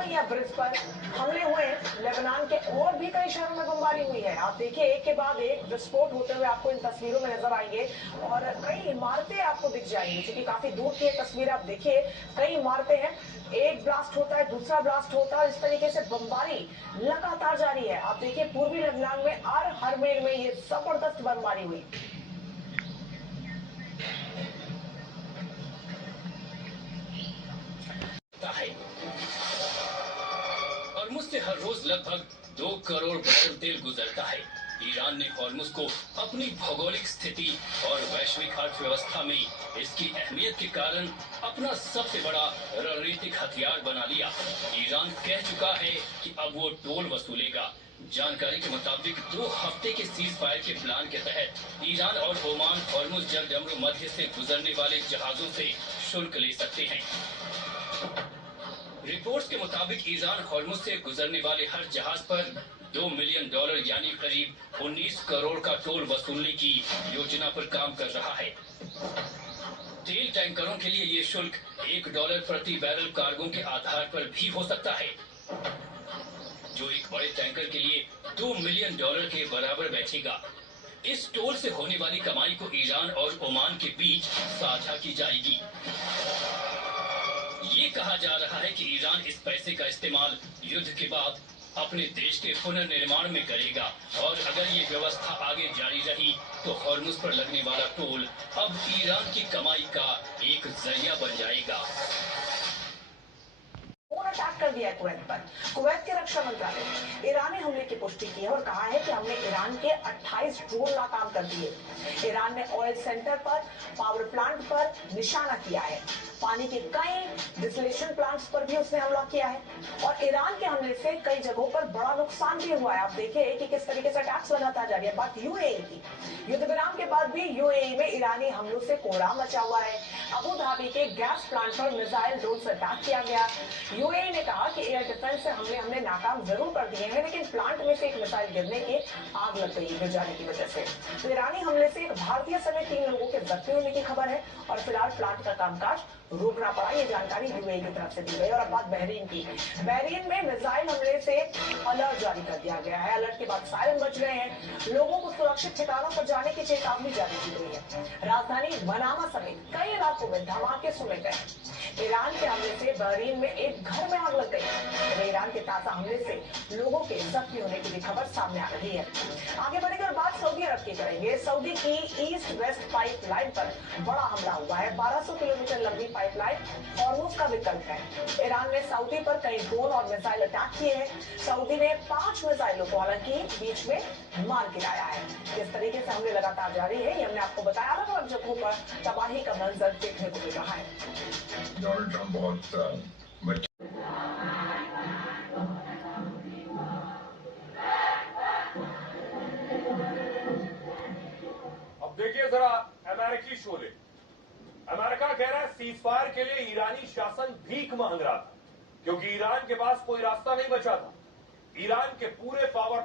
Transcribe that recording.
में या ब्रिज पर हमले हुए। लेबनान के और भी कई शहरों में बमबारी हुई है। आप देखिए एक के बाद एक विस्फोट होते हुए आपको इन तस्वीरों में नजर आएंगे और कई इमारतें आपको दिख जाएंगी, क्योंकि काफी दूर की तस्वीर आप देखिए, कई इमारतें हैं, एक ब्लास्ट होता है, दूसरा ब्लास्ट होता है, इस तरीके से बमबारी लगातार जारी है। आप देखिए पूर्वी लेबनान में हर मेल में ये जबरदस्त बमबारी हुई। और मुझसे हर रोज लगभग 2 करोड़ बैरल तेल गुजरता है। ईरान ने हॉर्मुज को अपनी भौगोलिक स्थिति और वैश्विक अर्थव्यवस्था में इसकी अहमियत के कारण अपना सबसे बड़ा रणनीतिक हथियार बना लिया। ईरान कह चुका है कि अब वो टोल वसूलेगा। जानकारी के मुताबिक 2 हफ्ते के सीज फायर के प्लान के तहत ईरान और ओमान हॉर्मुज जलडमरू मध्य से गुजरने वाले जहाजों से शुल्क ले सकते हैं। रिपोर्ट्स के मुताबिक ईरान हॉर्मुज से गुजरने वाले हर जहाज पर $2 मिलियन यानी करीब 19 करोड़ का टोल वसूलने की योजना पर काम कर रहा है। तेल टैंकरों के लिए ये शुल्क $1 प्रति बैरल कार्गो के आधार पर भी हो सकता है, जो एक बड़े टैंकर के लिए $2 मिलियन के बराबर बैठेगा। इस टोल से होने वाली कमाई को ईरान और ओमान के बीच साझा की जाएगी। ये कहा जा रहा है कि ईरान इस पैसे का इस्तेमाल युद्ध के बाद अपने देश के पुनर्निर्माण में करेगा और अगर ये व्यवस्था आगे जारी रही तो हॉर्मुज पर लगने वाला टोल अब ईरान की कमाई का एक जरिया बन जाएगा। अटैक कर दिया है कुवैत पर। कुवैत के रक्षा मंत्रालय ने ईरानी हमले की पुष्टि की है और कहा है कि हमने ईरान के 28 ड्रोन नाकाम कर दिए। ईरान ने ऑयल सेंटर पर, पावर प्लांट पर निशाना किया है। पानी के कई डिसलेशन प्लांट्स पर भी उसने हमला किया है और ईरान के हमले से कई जगहों पर बड़ा नुकसान भी हुआ है। आप देखिए कि किस तरीके से अटैक्स लगातार जारी है। बात यूएई की, युद्ध विराम के बाद भी यूएई में ईरानी हमलों से कोहराम मचा हुआ है। अबू धाबी के गैस प्लांट पर मिसाइल ड्रोन से अटैक किया गया। यूएई ने कहा कि एयर डिफेंस से हमने नाकाम जरूर कर दिए हैं, लेकिन प्लांट में से एक मिसाइल गिरने के आग लग गई गिर जाने की वजह से। तो ईरानी हमले से एक भारतीय समेत 3 लोगों के जख्मी होने की खबर है और फिलहाल प्लांट का कामकाज रोकना पड़ा। ये जानकारी यूएई की तरफ से दी गई। और अब बात बहरीन की। बहरीन में मिसाइल हमले से अलर्ट जारी कर दिया गया है। अलर्ट के बाद सायरन बज रहे हैं। लोगों को सुरक्षित ठिकानों पर जाने की चेतावनी जारी की गई है। राजधानी मनामा समेत कई इलाकों में धमाके सुने गए। ईरान के हमले से बहरीन में एक घर में आग लग गई। ईरान के ताजा हमले से लोगों के जख्मी होने की भी खबर सामने आ रही है। आगे बढ़ेंगे और बात सऊदी अरब की करेंगे। सऊदी की ईस्ट वेस्ट पाइपलाइन पर बड़ा हमला हुआ है। 1200 किलोमीटर लंबी पाइपलाइन हॉर्मुज का विकल्प है। ईरान ने सऊदी पर कई ड्रोन और मिसाइल अटैक किए हैं। सऊदी ने 5 मिसाइलों को हालांकि बीच में मार गिराया है। इस तरीके से हमले लगातार जारी है। ये हमने आपको बताया, अलग अलग जगहों पर तबाही का मंजर देखने को मिल रहा है। डोनाल्ड ट्रंप बहुत अब देखिए जरा अमेरिकी शोले। अमेरिका कह रहा है सीजफायर के लिए ईरानी शासन भीख मांग रहा था, क्योंकि ईरान के पास कोई रास्ता नहीं बचा था। ईरान के पूरे पावर